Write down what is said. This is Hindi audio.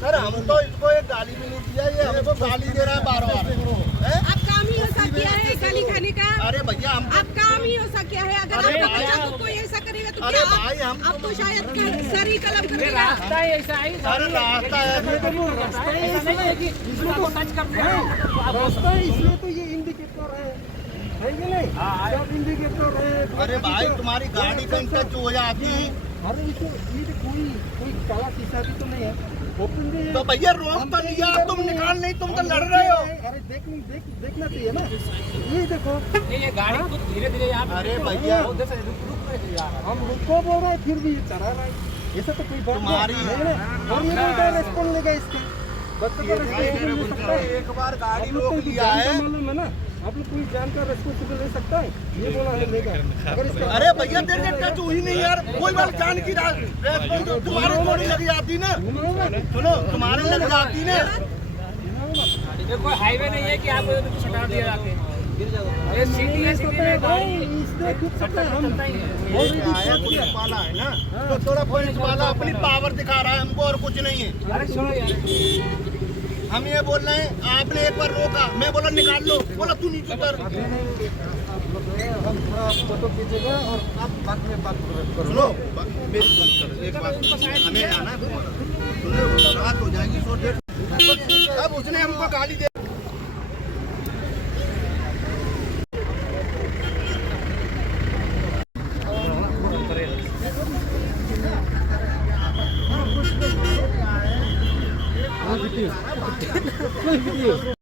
सर हम तो इसको एक गाली भी नहीं दिया, ये हमको गाली दे रहा है बार बार। अब काम ही ऐसा किया है गाली खाने का। अरे भैया हम अब काम ही ऐसा किया है, अगर आपका बच्चा को कोई ऐसा करेगा तो क्या भाई हम अब तो शायद सर ही कलम करेगा। रास्ता ही ऐसा है, सर रास्ता है, ऐसा नहीं है कि इसको टच करते हैं। रास्ता है इसलिए तो ये इंडिकेटर है कि नहीं? सब इंडिकेटर है। अरे भाई तुम्हारी गाड़ी कहीं टच हो जाती, अरे इसमें ये कोई काला शीशा भी तो नहीं है। ओपन भी है। तो भैया रोक तो लिया, तुम निकाल नहीं, तुम तो लड़ रहे हो। अरे देखना चाहिए ना, ये देखो ये गाड़ी खुद धीरे धीरे यहाँ अरे भैया हम रुको बोल रहे हैं, फिर भी चढ़ा रहा है। ऐसा तो कोई बात तुम्हारी नहीं है ना। और ये बोलता है रेस्पॉन्ड लेगा इसके बच्चे को रेस्पॉन्सिबल ले सकता है। एक बार गाड़ी आप लोग रोक को लिया जान का है। मालूम है ना, आप लोग कोई जान का रेस्पॉन्सिबल ले सकता है, ये बोला है लेगा। अगर इसका अरे भैया तेरे से टच हुई नहीं यार, कोई बात जान की रेस्पॉन्स तुम्हारे थोड़ी लग जाती ना। सुनो तुम्हारे लग जाती ना। ये कोई हाईवे नहीं है कि आपको तो छटा दिया जाके ये सिटी है, सिटी में गाड़ी इसने खुद सकता है। हम आया पुलिस वाला है ना, तो थोड़ा पुलिस वाला अपनी पावर दिखा रहा है हमको, और कुछ नहीं है। अरे सुनो यार, हम ये बोल रहे हैं, आपने एक बार रोका, मैं बोला निकाल लो, बोला तू नीचे उतर। हम थोड़ा फोटो खींचेगा और आप बाद में बात करो। सुनो मेरी सुन कर एक बात, हमें आना है, सुनो रात हो जाएगी, सो डेढ़ अब उसने हमको गाली दे